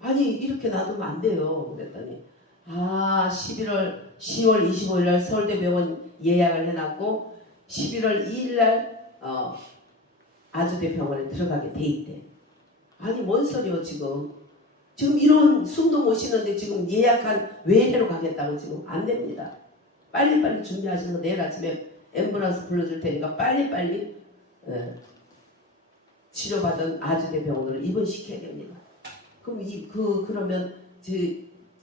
아니 이렇게 놔두면 안 돼요. 그랬더니 10월 25일 날 서울대병원 예약을 해놨고 11월 2일 날 아주대 병원에 들어가게 돼 있대. 아니 뭔 소리요 지금 이런 숨도 못 쉬는데 지금 예약한 외래로 가겠다고 지금 안 됩니다. 빨리빨리 준비하셔서 내일 아침에 앰뷸런스 불러줄 테니까 빨리빨리 치료받은 아주대 병원으로 입원시켜야 됩니다. 그럼 그러면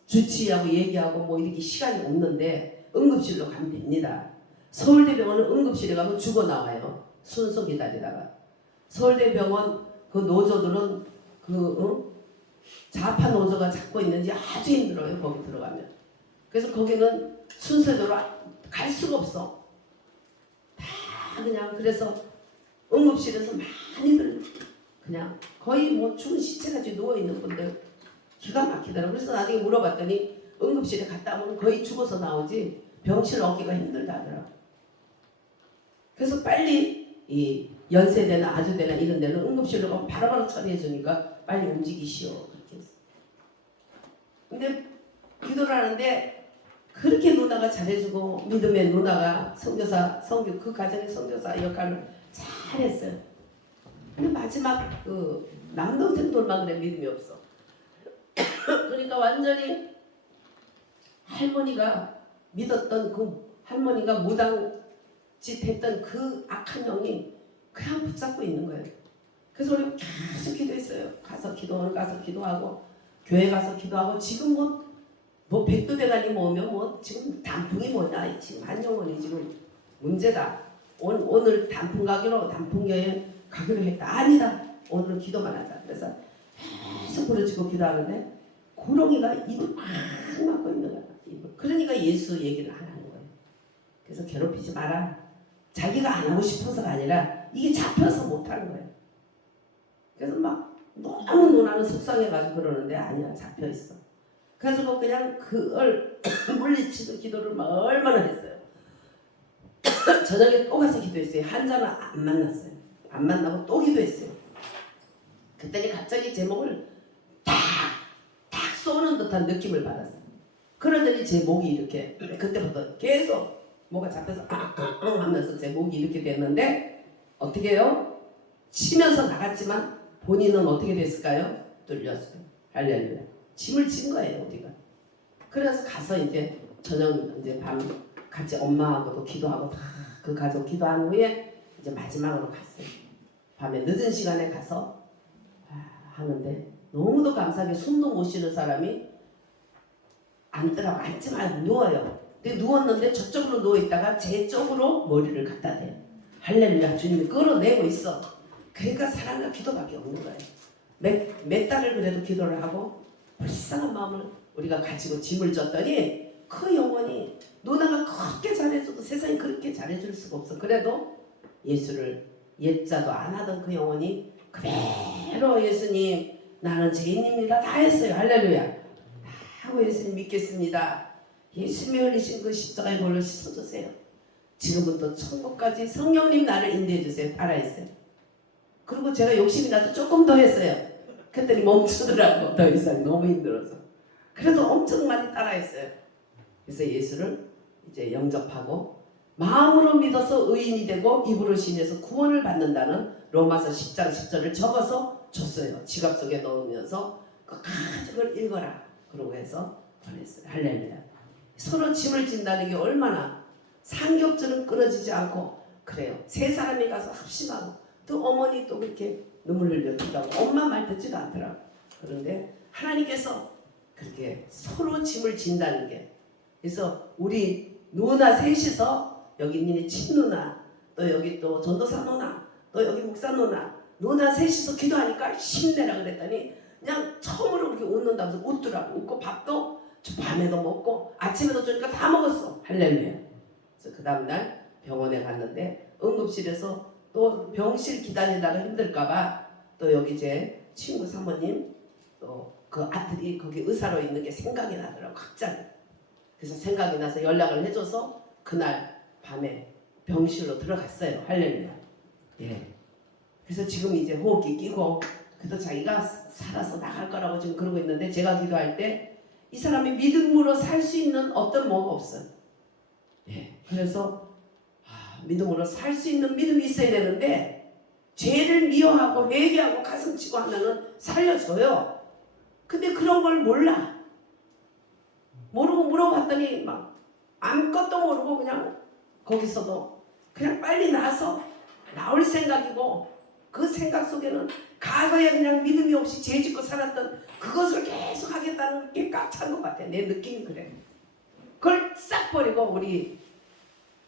주치의하고 얘기하고 뭐 이렇게 시간이 없는데 응급실로 가면 됩니다. 서울대병원은 응급실에 가면 죽어 나와요. 순서 기다리다가. 서울대병원 그 노조들은 좌파 노조가 잡고 있는지 아주 힘들어요. 거기 들어가면. 그래서 거기는 순서대로 갈 수가 없어. 다 그냥. 그래서 응급실에서 많이들 그냥 거의 뭐 죽은 시체같이 누워있는 분들 기가 막히더라고요. 그래서 나중에 물어봤더니 응급실에 갔다 오면 거의 죽어서 나오지 병실 얻기가 힘들다 하더라고요. 그래서 빨리 이 연세대나 아주대나 이런 데는 응급실로 가면 바로바로 처리해 주니까 빨리 움직이시오. 그렇게 했어요. 근데 기도를 하는데 그렇게 누나가 잘해주고 믿음의 누나가 선교사 성교 그 가정의 선교사 역할을 잘했어요. 근데 마지막 그 남동생들만 그래 믿음이 없어. 그러니까 완전히 할머니가 믿었던 그 할머니가 무당짓 했던 그 악한 영이 그냥 붙잡고 있는 거예요. 그래서 우리 계속 기도했어요. 가서 기도원 가서 기도하고 교회 가서 기도하고 지금 뭐 백두대간이 뭐면 뭐 지금 단풍이 뭐냐 지금 한영원이 지금 문제다. 오늘 단풍 여행 가기로 했다. 아니다. 오늘 기도만 하자. 그래서 계속 부르짖고 기도하는데 고롱이가 입을 막 막고 있는 거야. 그러니까 예수 얘기를 안 하는 거예요. 그래서 괴롭히지 마라. 자기가 안 하고 싶어서가 아니라 이게 잡혀서 못 하는 거예요. 그래서 막 너무 누나는 속상해가지고 그러는데 아니야 잡혀 있어. 그래서 그냥 그걸 물리치는 기도를 막 얼마나 했어요. 저녁에 또 가서 기도했어요. 한자는 안 만났어요. 안 만나고 또 기도했어요. 그때는 갑자기 제목을 딱 쏘는 듯한 느낌을 받았어요. 그러더니 제 목이 이렇게 그때부터 계속 뭐가 잡혀서 하면서 제 목이 이렇게 됐는데 어떻게 해요? 치면서 나갔지만 본인은 어떻게 됐을까요? 뚫렸어요. 할렐루야. 짐을 진 거예요 우리가. 그래서 가서 이제 저녁 이제 밤 같이 엄마하고도 기도하고 다 그 가족 기도한 후에 이제 마지막으로 갔어요. 밤에 늦은 시간에 가서 하는데 너무도 감사하게 숨도 못 쉬는 사람이 앉더라고. 앉지 말고 누워요. 근데 누웠는데 저쪽으로 누워있다가 제 쪽으로 머리를 갖다 대요. 할렐루야. 주님이 끌어내고 있어. 그러니까 사랑과 기도밖에 없는 거예요. 몇 달을 그래도 기도를 하고 불쌍한 마음을 우리가 가지고 짐을 졌더니 그 영혼이 누나가 그렇게 잘해줘도 세상에 그렇게 잘해줄 수가 없어. 그래도 예수를 옛자도 안 하던 그 영혼이 그대로 예수님 나는 죄인입니다 다 했어요. 할렐루야. 다 하고 예수님 믿겠습니다. 예수님이 흘리신 그 십자가의 볼을 씻어주세요. 지금부터 천국까지 성령님 나를 인도해주세요. 따라했어요. 그리고 제가 욕심이 나서 조금 더 했어요. 그랬더니 멈추더라고. 더 이상 너무 힘들어서. 그래도 엄청 많이 따라했어요. 그래서 예수를 이제 영접하고 마음으로 믿어서 의인이 되고 입으로 신해서 구원을 받는다는 로마서 10장 10절을 적어서 줬어요. 지갑 속에 넣으면서 끝까지 그걸 읽어라. 그러고 해서 보냈어요. 할렐루야. 서로 짐을 진다는 게 얼마나 삼겹줄은 끊어지지 않고 그래요. 세 사람이 가서 합심하고 또 어머니 또 그렇게 눈물 흘려 기도하고 엄마 말 듣지도 않더라고. 그런데 하나님께서 그렇게 서로 짐을 진다는 게 그래서 우리 누나 셋이서 여기 있는 친누나 또 여기 또 전도사 누나 또 여기 목사 누나 셋이서 기도하니까 힘내라 그랬더니 그냥 처음으로 그렇게 웃는다면서 웃더라고. 웃고 밥도 밤에도 먹고 아침에도 주니까 다 먹었어. 할렐루야. 그래서 그 다음날 병원에 갔는데 응급실에서 또 병실 기다리다가 힘들까봐 또 여기 제 친구 사모님 또 그 아들이 거기 의사로 있는 게 생각이 나더라고. 갑자기. 그래서 생각이 나서 연락을 해줘서 그날 밤에 병실로 들어갔어요. 할렐루야. 예. 그래서 지금 이제 호흡기 끼고 그래서 자기가 살아서 나갈 거라고 지금 그러고 있는데 제가 기도할 때 이 사람이 믿음으로 살 수 있는 어떤 뭐가 없어요. 예. 그래서 믿음으로 살 수 있는 믿음이 있어야 되는데 죄를 미워하고 회개하고 가슴치고 하면은 살려줘요. 근데 그런 걸 몰라. 모르고 물어봤더니 막 아무것도 모르고 그냥 거기서도 그냥 빨리 나서 나올 생각이고 그 생각 속에는 과거에 그냥 믿음이 없이 죄 짓고 살았던 그것을 계속 하겠다는 게 꽉 찬 것 같아. 내 느낌이 그래. 그걸 싹 버리고 우리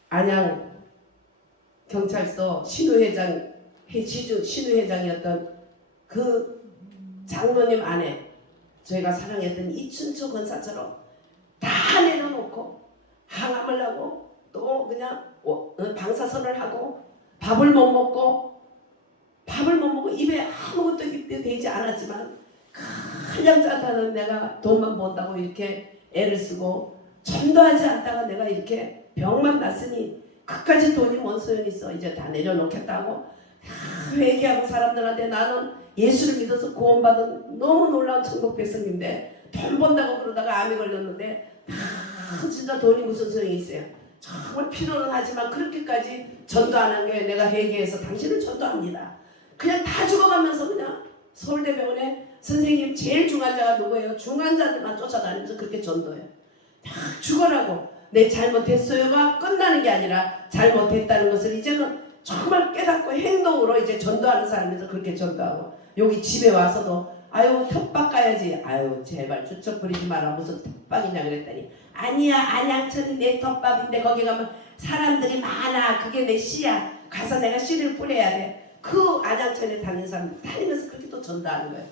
안양 경찰서 신우회장이었던 그 장로님 아내 저희가 사랑했던 이춘초 권사처럼 다 내려놓고 항암을 하고 또 그냥 방사선을 하고 밥을 못 먹고 입에 아무것도 되지 않았지만 그냥 짜다는 내가 돈만 번다고 이렇게 애를 쓰고 전도하지 않다가 내가 이렇게 병만 났으니 그까지 돈이 뭔 소용이 있어. 이제 다 내려놓겠다고 다 회개하고 사람들한테 나는 예수를 믿어서 구원받은 너무 놀라운 천국 백성인데 돈 번다고 그러다가 암이 걸렸는데 진짜 돈이 무슨 소용이 있어요. 정말 필요는 하지만 그렇게까지 전도하는 게 내가 회개해서 당신을 전도합니다. 그냥 다 죽어가면서 그냥 서울대병원에 선생님 제일 중환자가 누구예요? 중환자들만 쫓아다니면서 그렇게 전도해요. 다 죽어라고. 내 잘못했어요가 끝나는 게 아니라 잘못했다는 것을 이제는 정말 깨닫고 행동으로 이제 전도하는 사람에서 그렇게 전도하고, 여기 집에 와서도 아유 텃밭 가야지, 아유 제발 주척 부리지 마라, 무슨 텃밭이냐 그랬더니 아니야 안양천이 내 텃밭인데 거기 가면 사람들이 많아, 그게 내 씨야, 가서 내가 씨를 뿌려야 돼. 그 안양천에 다니는 사람 다니면서 그렇게 또 전도하는 거예요.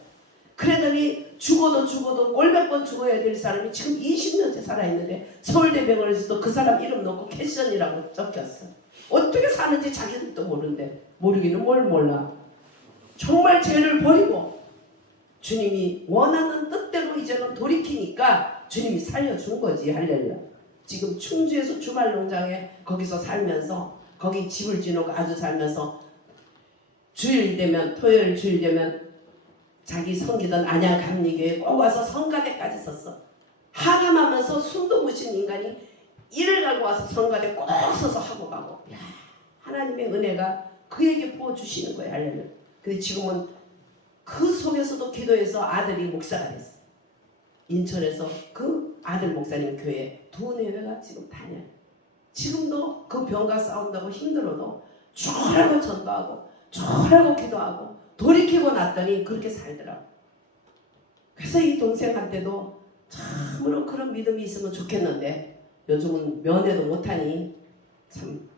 그러더니 죽어도 꼴몇 번 죽어야 될 사람이 지금 20년째 살아있는데 서울대병원에서도 그 사람 이름 넣고 캐션이라고 적혔어. 어떻게 사는지 자기들도 모르는데, 모르기는 뭘 몰라. 정말 죄를 버리고 주님이 원하는 뜻대로 이제는 돌이키니까 주님이 살려준 거지. 할렐루야. 지금 충주에서 주말농장에 거기서 살면서 거기 집을 지놓고 아주 살면서 주일 되면, 토요일 주일 되면 자기 섬기던 안양 감리교회에 꼭 와서 성가대까지 썼어. 하람하면서 숨도 못 쉬는 인간이 이를 갈고 와서 성가대 꼭 서서 하고 가고. 야, 하나님의 은혜가 그에게 부어주시는 거예요. 할렐루야. 근데 지금은 그 속에서도 기도해서 아들이 목사가 됐어. 인천에서 그 아들 목사님 교회 2-4회가 지금 다녀요. 지금도 그 병과 싸운다고 힘들어도 죽으라고 전도하고 죽으라고 기도하고 돌이키고 났더니 그렇게 살더라고. 그래서 이 동생한테도 참으로 그런 믿음이 있으면 좋겠는데 요즘은 면회도 못하니 참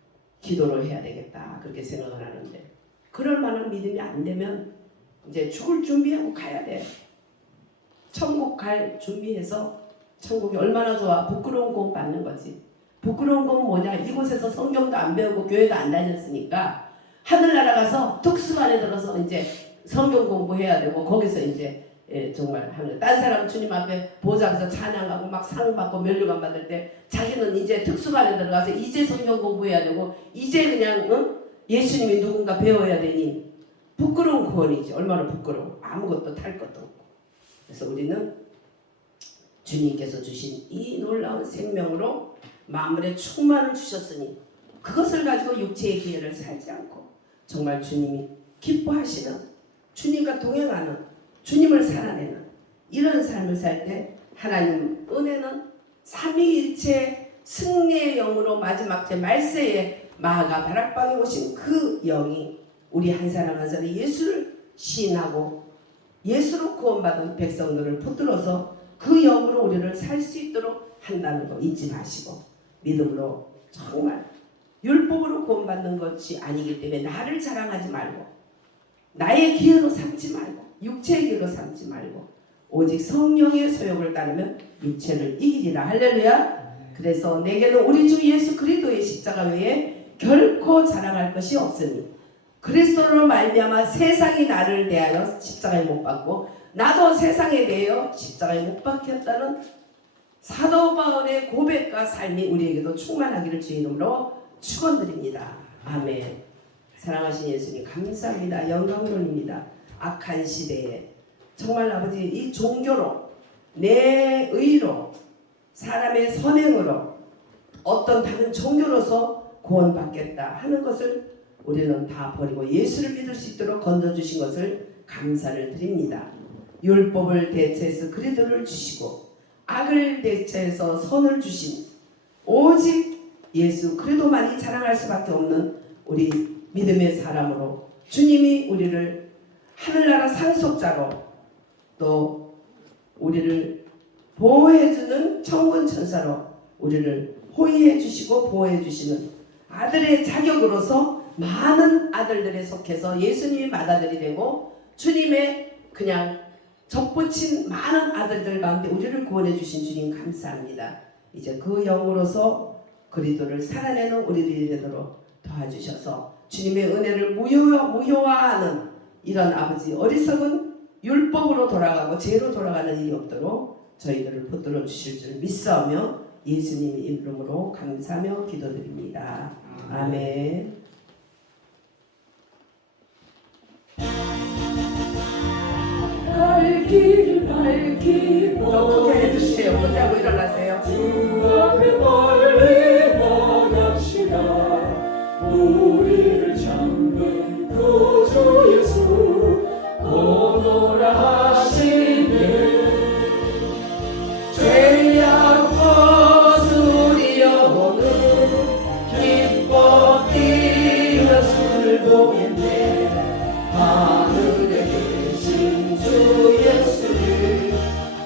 기도를 해야 되겠다 그렇게 생각을 하는데, 그럴 만한 믿음이 안 되면 이제 죽을 준비하고 가야 돼. 천국 갈 준비해서, 천국이 얼마나 좋아. 부끄러운 공 받는 거지. 부끄러운 건 뭐냐, 이곳에서 성경도 안 배우고 교회도 안 다녔으니까 하늘나라 가서 특수반에 들어서 이제 성경 공부해야 되고, 거기서 이제 정말 하는, 딴 사람 주님 앞에 보좌에서 찬양하고 막 상 받고 면류관 받을 때 자기는 이제 특수반에 들어가서 이제 성경 공부해야 되고 이제 그냥 예수님이 누군가 배워야 되니 부끄러운 구원이지. 얼마나 부끄러워. 아무것도 탈 것도 없고. 그래서 우리는 주님께서 주신 이 놀라운 생명으로 만물의 충만을 주셨으니 그것을 가지고 육체의 기회를 살지 않고 정말 주님이 기뻐하시는, 주님과 동행하는, 주님을 살아내는 이런 삶을 살 때 하나님 은혜는 삼위일체 승리의 영으로 마지막 제 말세에 마가 다락방에 오신 그 영이 우리 한 사람 한 사람이 예수를 시인하고 예수로 구원받은 백성들을 붙들어서 그 영으로 우리를 살 수 있도록 한다는 거 잊지 마시고, 믿음으로 정말 율법으로 구원받는 것이 아니기 때문에 나를 자랑하지 말고 나의 기회로 삼지 말고 육체의 기회로 삼지 말고 오직 성령의 소욕을 따르면 육체를 이기리라. 할렐루야. 그래서 내게는 우리 주 예수 그리스도의 십자가 외에 결코 자랑할 것이 없으니 그리스도로 말미암아 세상이 나를 대하여 십자가에 못 박고 나도 세상에 대하여 십자가에 못 박혔다는 사도 바울의 고백과 삶이 우리에게도 충만하기를 주의 이름으로 축원드립니다. 아멘. 사랑하신 예수님 감사합니다. 영광 돌립니다. 악한 시대에 정말 아버지 이 종교로, 내 의로, 사람의 선행으로 어떤 다른 종교로서 구원받겠다 하는 것을 우리는 다 버리고 예수를 믿을 수 있도록 건져주신 것을 감사를 드립니다. 율법을 대체해서 그리스도를 주시고 악을 대체해서 선을 주신 오직 예수 그리스도만이 자랑할 수밖에 없는 우리 믿음의 사람으로 주님이 우리를 하늘나라 상속자로 또 우리를 보호해주는 천군 천사로 우리를 호의해 주시고 보호해 주시는 아들의 자격으로서 많은 아들들에 속해서 예수님이 맏아들이 되고 주님의 그냥 접붙인 많은 아들들 가운데 우리를 구원해 주신 주님 감사합니다. 이제 그 영으로서 그리스도를 살아내는 우리들이 되도록 도와주셔서 주님의 은혜를 무효화하는 이런 아버지 어리석은 율법으로 돌아가고 죄로 돌아가는 일이 없도록 저희들을 붙들어 주실 줄 믿사오며 예수님의 이름으로 감사하며 기도드립니다. 아멘. 갈 길을 밝히고 주 앞에 멀리 나갑시다. 우리를 잡는 구주 예수 오노라 하시네. 죄악 벗은 우리 영혼은 기뻐 뛰며 주를 보겠네. 하늘에 계신 주 예수를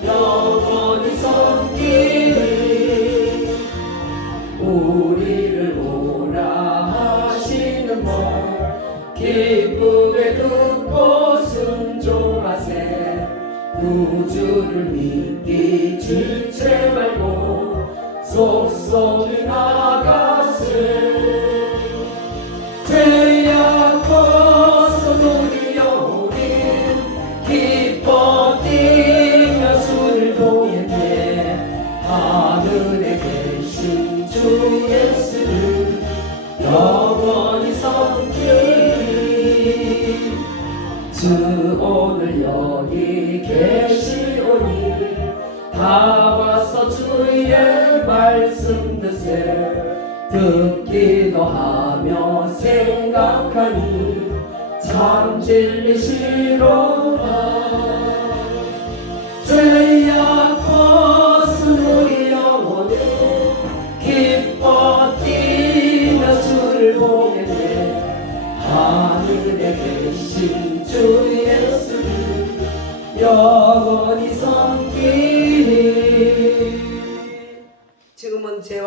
영원히 섬기리. 우리를 오라 하시는 말 기쁘게 듣고 순종하세. 구주를 믿기 지체 말고 속속히 나가세. 죄악 벗은 우리 영혼이 기뻐 뛰며 주를 보겠네. 하늘에 계신 주 예수를 영원히 섬기리. 주 오늘 여기 계시오니 다 와서 주의 말씀 드세. 듣기도 하며 생각하니 참 진리시로다. 죄악 벗은 우리 영혼은 기뻐 뛰며 주를 보겠네. 하늘에 계신 주 예수를 영원히 섬기리. 지금은 죄와